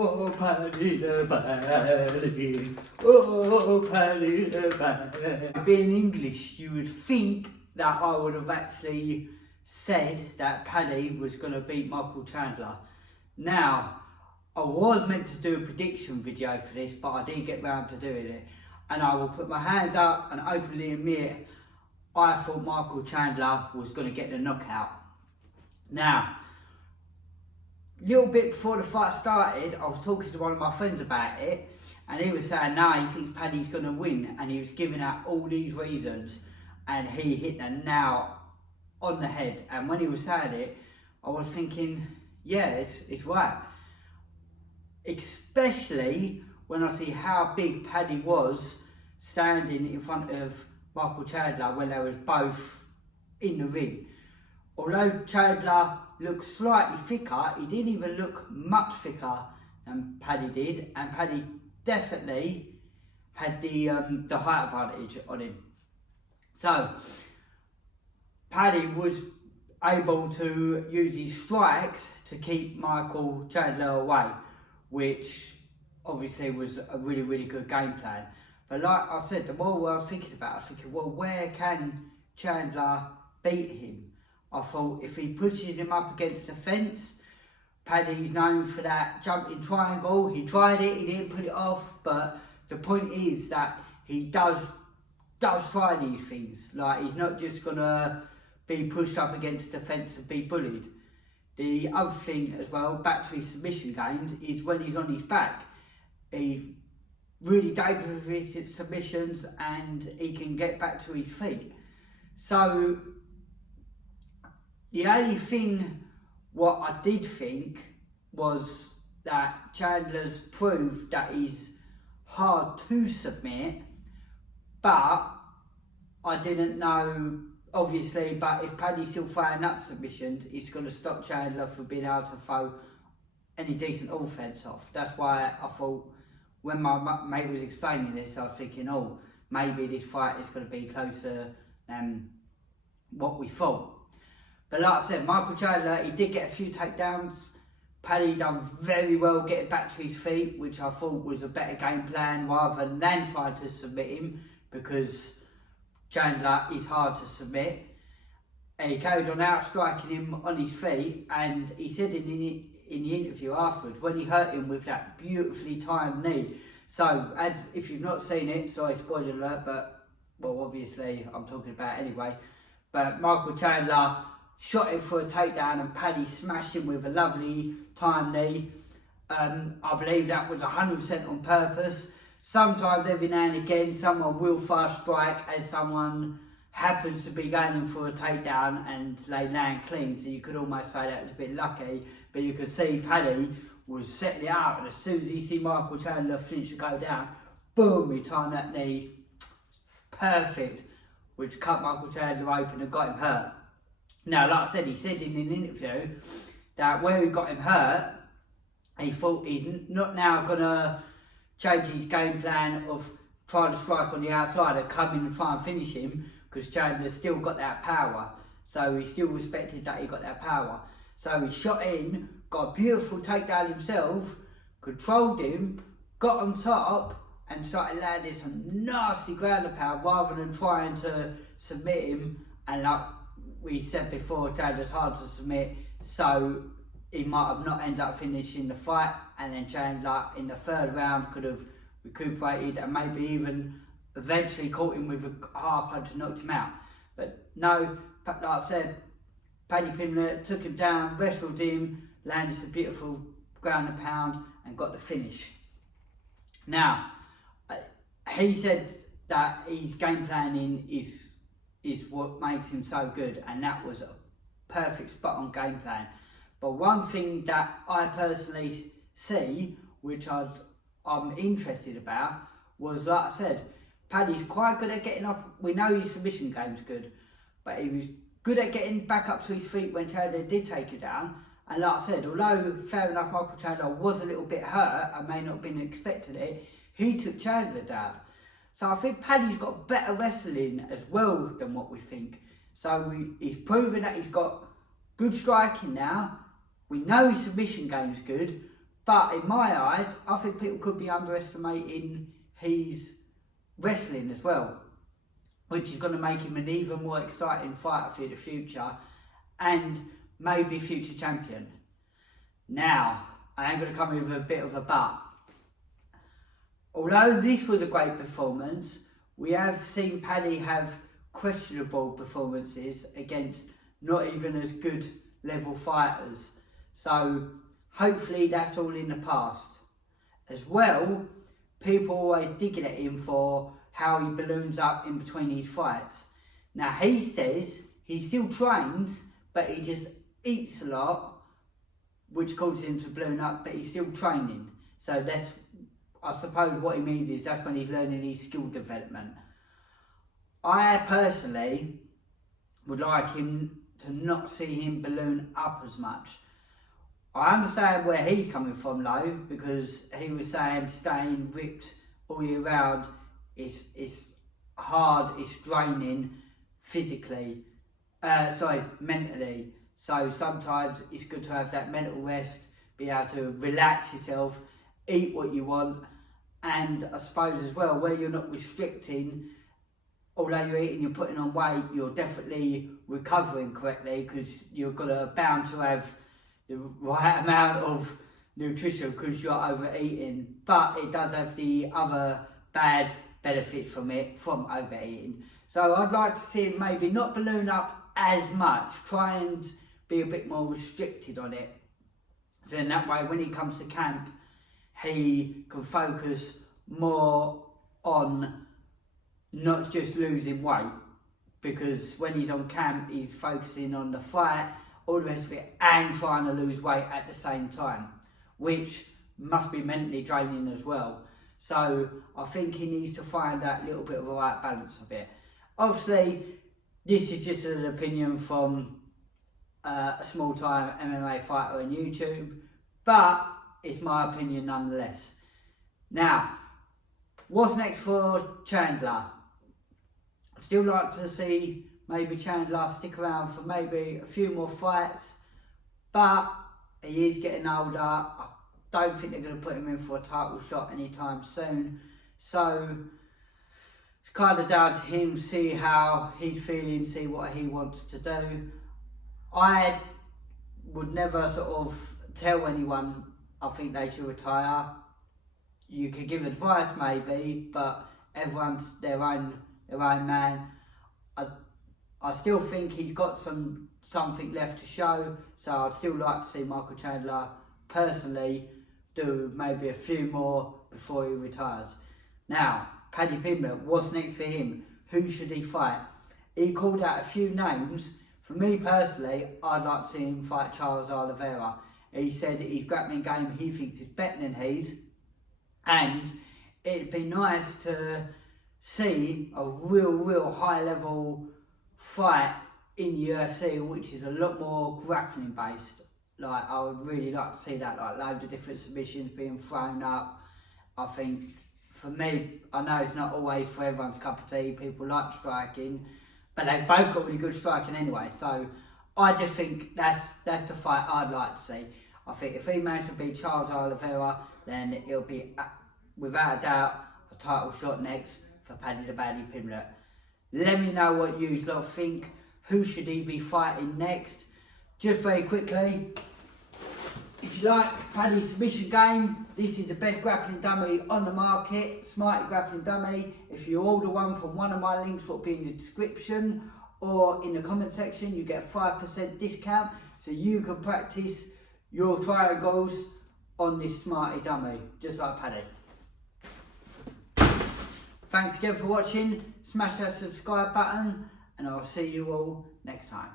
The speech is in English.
Oh, Paddy the Baddie. Oh, Paddy the Baddie. Being English, you would think that I would have actually said that Paddy was going to beat Michael Chandler. Now, I was meant to do a prediction video for this, but I didn't get round to doing it. And I will put my hands up and openly admit, I thought Michael Chandler was going to get the knockout. Now, little bit before the fight started, I was talking to one of my friends about it, and he was saying, no, he thinks Paddy's going to win, and he was giving out all these reasons, and he hit the nail on the head. And when he was saying it, I was thinking, yeah, it's right. Especially when I see how big Paddy was standing in front of Michael Chandler when they was both in the ring. Although Chandler looked slightly thicker, he didn't even look much thicker than Paddy did, and Paddy definitely had the height advantage on him. So Paddy was able to use his strikes to keep Michael Chandler away, which obviously was a really good game plan. But like I said, the more I was thinking about it, I was thinking, well, where can Chandler beat him? I thought if he pushes him up against the fence, Paddy's known for that jumping triangle. He tried it, he didn't put it off, but the point is that he does try these things. Like, he's not just gonna be pushed up against the fence and be bullied. The other thing as well, back to his submission games, is when he's on his back, he's really dangerous with his submissions and he can get back to his feet. So the only thing what I did think was that Chandler's proved that he's hard to submit, but I didn't know, obviously, but if Paddy's still throwing up submissions, it's going to stop Chandler from being able to throw any decent offense off. That's why I thought, when my mate was explaining this, I was thinking, oh, maybe this fight is going to be closer than what we thought. But like I said, Michael Chandler, he did get a few takedowns. Paddy done very well getting back to his feet, which I thought was a better game plan rather than trying to submit him, because Chandler is hard to submit. And he carried on out striking him on his feet, and he said in the interview afterwards, when he hurt him with that beautifully timed knee. So, as if you've not seen it, sorry, spoiler alert, but, well, obviously I'm talking about it anyway. But Michael Chandler shot him for a takedown and Paddy smashed him with a lovely timed knee. I believe that was 100% on purpose. Sometimes, every now and again, someone will fast strike as someone happens to be going in for a takedown and they land clean, so you could almost say that was a bit lucky. But you could see Paddy was setting it out, and as soon as he see Michael Chandler flinch and go down, boom, he timed that knee perfect, which cut Michael Chandler open and got him hurt. Now, like I said, he said in an interview that where he got him hurt, he thought he's not now going to change his game plan of trying to strike on the outside and come in and try and finish him, because Chandler's still got that power. So he still respected that he got that power. So he shot in, got a beautiful takedown himself, controlled him, got on top, and started landing some nasty ground and pound rather than trying to submit him. And like we said before, Chandler's hard to submit, so he might have not ended up finishing the fight, and then Chandler in the third round could have recuperated and maybe even eventually caught him with a hard punch and knocked him out. But no, like I said, Paddy Pimletts took him down, wrestled him, landed some beautiful ground and pound and got the finish. Now, he said that his game planning is what makes him so good, and that was a perfect spot on game plan. But one thing that I personally see, which I'm interested about, was, like I said, Paddy's quite good at getting up. We know his submission game's good, but he was good at getting back up to his feet when Chandler did take him down. And like I said, although fair enough, Michael Chandler was a little bit hurt and may not have been expecting it, he took Chandler down. So I think Paddy's got better wrestling as well than what we think. So he's proven that he's got good striking now. We know his submission game's good, But in my eyes, I think people could be underestimating his wrestling as well, which is going to make him an even more exciting fighter for the future and maybe future champion. Now, I am going to come in with a bit of a but. Although this was a great performance, we have seen Paddy have questionable performances against not even as good level fighters. So hopefully that's all in the past. As well, people are always digging at him for how he balloons up in between his fights. Now he says he still trains, but he just eats a lot, which causes him to balloon up, but he's still training. So that's, I suppose what he means is that's when he's learning his skill development. I personally would like him to not see him balloon up as much. I understand where he's coming from though, because he was saying staying ripped all year round is hard, it's draining physically, mentally. So sometimes it's good to have that mental rest, be able to relax yourself, eat what you want, and I suppose as well, where you're not restricting, although you're eating, you're putting on weight, you're definitely recovering correctly because you're bound to have the right amount of nutrition because you're overeating. But it does have the other bad benefits from overeating. So I'd like to see him maybe not balloon up as much, try and be a bit more restricted on it. So in that way, when he comes to camp, he can focus more on not just losing weight, because when he's on camp, he's focusing on the fight, all the rest of it, and trying to lose weight at the same time, which must be mentally draining as well. So I think he needs to find that little bit of a right balance of it. Obviously, this is just an opinion from a small-time MMA fighter on YouTube, but it's my opinion nonetheless. Now, what's next for Chandler? I'd still like to see maybe Chandler stick around for maybe a few more fights, but he is getting older. I don't think they're going to put him in for a title shot anytime soon. So it's kind of down to him, see how he's feeling, see what he wants to do. I would never sort of tell anyone I think they should retire. You could give advice maybe, but everyone's their own man. I still think he's got something left to show, so I'd still like to see Michael Chandler personally do maybe a few more before he retires. Now, Paddy Pimblett, what's next for him? Who should he fight? He called out a few names. For me personally, I'd like to see him fight Charles Oliveira. He said his grappling game he thinks is better than his, and it'd be nice to see a real high level fight in the UFC, which is a lot more grappling based. Like, I would really like to see that, like loads of different submissions being thrown up. I think for me, I know it's not always for everyone's cup of tea, people like striking, but they've both got really good striking anyway, so I just think that's the fight I'd like to see. I think if he manages to beat Charles Oliveira, then it'll be, without a doubt, a title shot next for Paddy the Baddie Pimblett. Let me know what you lot think. Who should he be fighting next? Just very quickly, if you like Paddy's submission game, this is the best grappling dummy on the market, Smarty grappling dummy. If you order one from one of my links, will be in the description or in the comment section, you get a 5% discount, so you can practice your triangles on this Smarty dummy, just like Paddy. Thanks again for watching. Smash that subscribe button, and I'll see you all next time.